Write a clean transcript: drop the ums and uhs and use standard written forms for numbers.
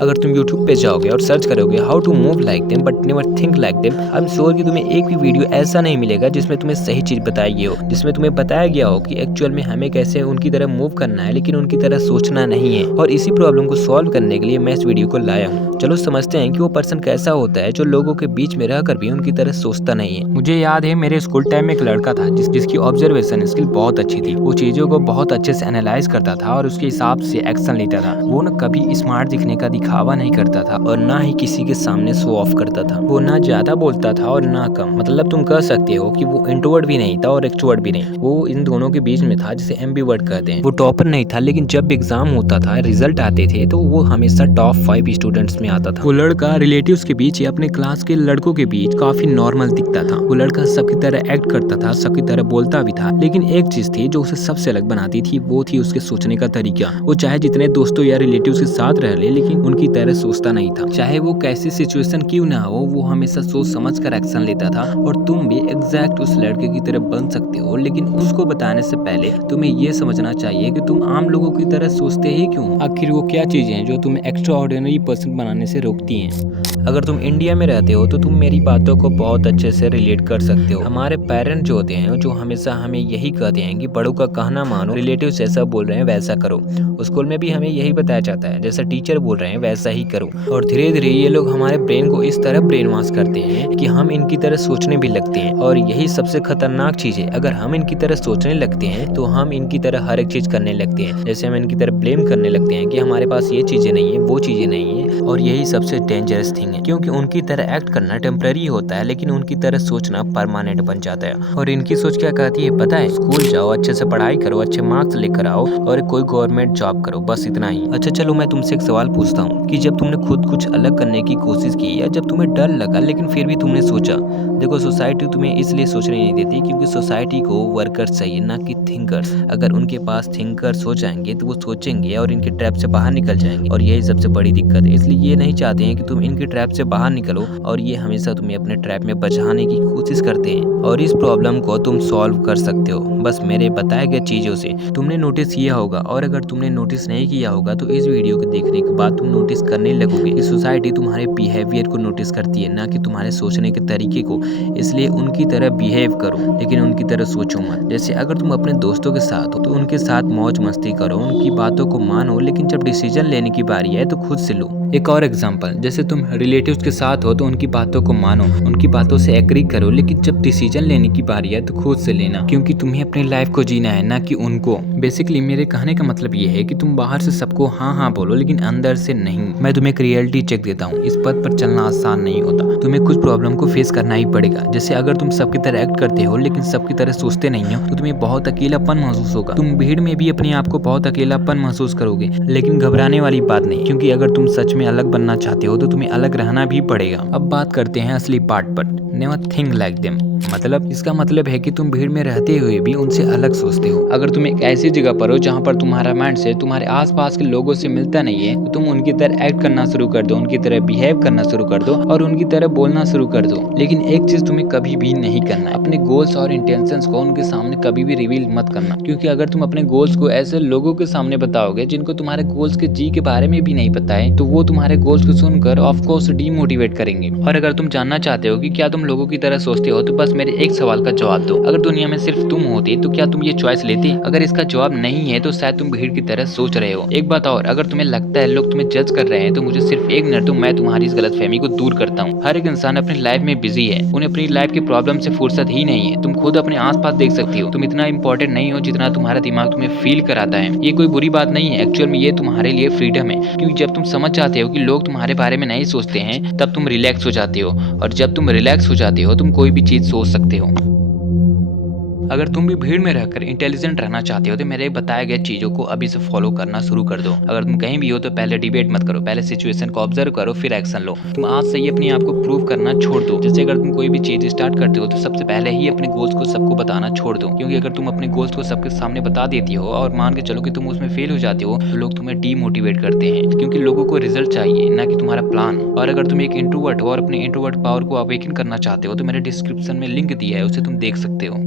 अगर तुम यूट्यूब पे जाओगे और सर्च करोगे how to move like them but never think like them, I am sure कि तुम्हें एक भी वीडियो ऐसा नहीं मिलेगा जिसमें तुम्हें सही चीज बताई गई हो, जिसमें तुम्हें बताया गया हो कि एक्चुअल में हमें कैसे उनकी तरह मूव करना है लेकिन उनकी तरह सोचना नहीं है। और इसी प्रॉब्लम को सॉल्व करने के लिए मैं इस वीडियो को लाया हूँ। चलो समझते हैं कि वो पर्सन कैसा होता है जो लोगों के बीच में रहकर भी उनकी तरह सोचता नहीं है। मुझे याद है मेरे स्कूल टाइम में एक लड़का था जिसकी ऑब्जर्वेशन स्किल बहुत अच्छी थी। वो चीजों को बहुत अच्छे से एनालाइज करता था और उसके हिसाब से एक्शन लेता था। वो न कभी स्मार्ट दिखने का दिखावा नहीं करता था और ना ही किसी के सामने शो ऑफ करता था। वो ना ज्यादा बोलता था और ना कम, मतलब तुम कह सकते हो कि वो इंट्रोवर्ट भी नहीं था और एक्सट्रोवर्ट भी नहीं। वो इन दोनों के बीच में था, जिसे एम्बीवर्ट कहते हैं। वो टॉपर नहीं था, लेकिन जब एग्जाम होता था, रिजल्ट आते थे, तो वो हमेशा टॉप 5 स्टूडेंट्स में आता था। वो लड़का रिलेटिव्स के बीच या अपने क्लास के लड़कों के बीच काफी नॉर्मल दिखता था। वो लड़का सबकी तरह एक्ट करता था, सबकी तरह बोलता भी था, लेकिन एक चीज थी जो उसे सबसे अलग बनाती थी, वो थी उसके सोचने का तरीका। वो चाहे जितने दोस्तों या रिलेटिव्स के साथ रह ले, लेकिन उनकी तरह सोचता नहीं था। चाहे वो कैसी सिचुएशन क्यों ना हो, वो हमेशा सोच समझ कर एक्शन लेता था। और तुम भी एग्जैक्ट उस लड़के की तरह बन सकते हो, लेकिन उसको बताने से पहले तुम्हें ये समझना चाहिए कि तुम आम लोगों की तरह सोचते ही क्यों। आखिर वो क्या चीजें हैं जो तुम्हें एक्स्ट्रा ऑर्डिनरी पर्सन बनाने से रोकती हैं। अगर तुम इंडिया में रहते हो तो तुम मेरी बातों को बहुत अच्छे से रिलेट कर सकते हो। हमारे पेरेंट जो होते हैं, जो हमेशा हमें यही कहते हैं कि बड़ों का कहना मानो, रिलेटिव जैसा बोल रहे हैं वैसा करो। स्कूल में भी हमें यही बताया जाता है, जैसा टीचर बोल रहे हैं वैसा ही करो। और धीरे धीरे ये लोग हमारे ब्रेन को इस तरह ब्रेन वॉश करते हैं कि हम इनकी तरह सोचने भी लगते हैं। और यही सबसे खतरनाक चीज है, अगर हम इनकी तरह सोचने लगते हैं तो हम इनकी तरह हर एक चीज करने लगते हैं। जैसे हम इनकी तरह ब्लेम करने लगते हैं कि हमारे पास ये चीजें नहीं है, वो चीजें नहीं है। और यही सबसे डेंजरस थिंग है, क्योंकि उनकी तरह एक्ट करना टेम्पररी होता है, लेकिन उनकी तरह सोचना परमानेंट बन जाता है। और इनकी सोच क्या कहती है पता है? स्कूल जाओ, अच्छे से पढ़ाई करो, अच्छे मार्क्स लेकर आओ और कोई गवर्नमेंट जॉब करो, बस इतना ही। अच्छा चलो मैं तुमसे एक सवाल पूछता हूँ कि जब तुमने खुद कुछ अलग करने की कोशिश की, या जब तुम्हें डर लगा लेकिन फिर भी तुमने सोचा। देखो सोसाइटी तुम्हें इसलिए सोचने नहीं देती क्योंकि सोसाइटी को वर्कर्स चाहिए, ना कि थिंकर्स। अगर उनके पास थिंकर्स हो जाएंगे तो वो सोचेंगे और इनके ट्रैप से बाहर निकल जाएंगे, और यही सबसे बड़ी दिक्कत है। इसलिए ये नहीं चाहते हैं कि तुम इनके ट्रैप से बाहर निकलो, और ये हमेशा तुम्हें अपने ट्रैप में बचाने की कोशिश करते हैं। और इस प्रॉब्लम को तुम सॉल्व कर सकते हो बस मेरे बताए गए चीजों से। तुमने नोटिस किया होगा, और अगर तुमने नोटिस नहीं किया होगा तो इस वीडियो को देखने के बाद तुम नोटिस करने लगोगे कि सोसाइटी तुम्हारे बिहेवियर को नोटिस करती है, ना कि तुम्हारे सोचने के तरीके को। इसलिए उनकी तरह बिहेव करो, लेकिन उनकी तरह सोचो मत। जैसे अगर तुम अपने दोस्तों के साथ हो तो उनके साथ मौज मस्ती करो, उनकी बातों को मानो, लेकिन जब डिसीजन लेने की बारी है तो खुद से लो। एक और एग्जांपल, जैसे तुम रिलेटिव्स के साथ हो तो उनकी बातों को मानो, उनकी बातों से एग्री करो, लेकिन जब डिसीजन लेने की बारी है तो खुद से लेना, क्योंकि तुम्हें अपनी लाइफ को जीना है, ना कि उनको। बेसिकली मेरे कहने का मतलब ये है कि तुम बाहर से सबको हाँ हाँ बोलो, लेकिन अंदर से नहीं। मैं तुम्हें एक रियलिटी चेक देता हूँ, इस पद पर चलना आसान नहीं होता। तुम्हें कुछ प्रॉब्लम को फेस करना ही पड़ेगा। जैसे अगर तुम सबकी तरह एक्ट करते हो लेकिन सबकी तरह सोचते नहीं हो तो तुम्हें बहुत अकेलापन महसूस होगा। तुम भीड़ में भी अपने आप को बहुत अकेलापन महसूस करोगे, लेकिन घबराने वाली बात नहीं, क्योंकि अगर तुम सच में अलग बनना चाहते हो तो तुम्हें अलग रहना भी पड़ेगा। अब बात करते हैं असली पार्ट पर। नेवर थिंक लाइक देम, मतलब इसका मतलब है कि तुम भीड़ में रहते हुए भी उनसे अलग सोचते हो। अगर तुम एक ऐसी जगह पर हो जहाँ पर तुम्हारा माइंडसेट तुम्हारे आसपास के लोगों से मिलता नहीं है, तो तुम उनकी तरह एक्ट करना शुरू कर दो, उनकी तरह बिहेव करना शुरू कर दो और उनकी तरह बोलना शुरू कर दो। लेकिन एक चीज तुम्हें कभी भी नहीं करना है, अपने गोल्स और इंटेंशंस को उनके सामने कभी भी रिवील मत करना, क्योंकि अगर तुम अपने गोल्स को ऐसे लोगों के सामने बताओगे जिनको तुम्हारे गोल्स के जी के बारे में भी नहीं पता है, तो वो तुम्हारे गोल्स को सुनकर ऑफ कोर्स डीमोटिवेट करेंगे। और अगर तुम जानना चाहते हो कि क्या तुम लोगों की तरह सोचते हो, तो बस मेरे एक सवाल का जवाब दो। अगर दुनिया में सिर्फ तुम होते तो क्या तुम ये चॉइस लेते? अगर इसका जवाब नहीं है तो शायद तुम भीड़ की तरह सोच रहे हो। एक बात और, अगर तुम्हें लगता है लोग तुम्हें जज कर रहे हैं तो मुझे सिर्फ एक मिनट दो, मैं तुम्हारी इस गलतफहमी को दूर करता हूँ। हर एक इंसान अपनी लाइफ में बिजी है, उन्हें अपनी लाइफ की प्रॉब्लम से फुर्सत ही नहीं है। तुम खुद अपने आसपास देख सकती हो, तुम इतना इंपॉर्टेंट नहीं हो जितना तुम्हारा दिमाग तुम्हें फील कराता है। ये कोई बुरी बात नहीं है, एक्चुअल में ये तुम्हारे लिए फ्रीडम है, क्योंकि जब तुम समझ जाते हो कि लोग तुम्हारे बारे में नहीं सोचते हैं, तब तुम रिलैक्स हो जाते हो, और जब तुम रिलैक्स हो जाते हो तुम कोई भी चीज सोच सकते हो। अगर तुम भी भीड़ में रहकर इंटेलिजेंट रहना चाहते हो तो मेरे बताए गए चीजों को अभी से फॉलो करना शुरू कर दो। अगर तुम कहीं भी हो तो पहले डिबेट मत करो, पहले सिचुएशन को ऑब्जर्व करो, फिर एक्शन लो। तुम आज से ही अपने आप को प्रूव करना छोड़ दो। जैसे अगर तुम कोई भी चीज स्टार्ट करते हो तो सबसे पहले ही अपने गोल्स को सबको बताना छोड़ दो, क्योंकि अगर तुम अपने गोल्स को सबके सामने बता देती हो और मान के चलो कि तुम उसमें फेल हो जाते हो, तो लोग तुम्हें डीमोटिवेट करते हैं, क्योंकि लोगों को रिजल्ट चाहिए, ना कि तुम्हारा प्लान। और अगर तुम एक इंट्रोवर्ट हो और अपने इंट्रोवर्ट पावर को अवेकन करना चाहते हो तो मेरे डिस्क्रिप्शन में लिंक दिया है, उसे तुम देख सकते हो।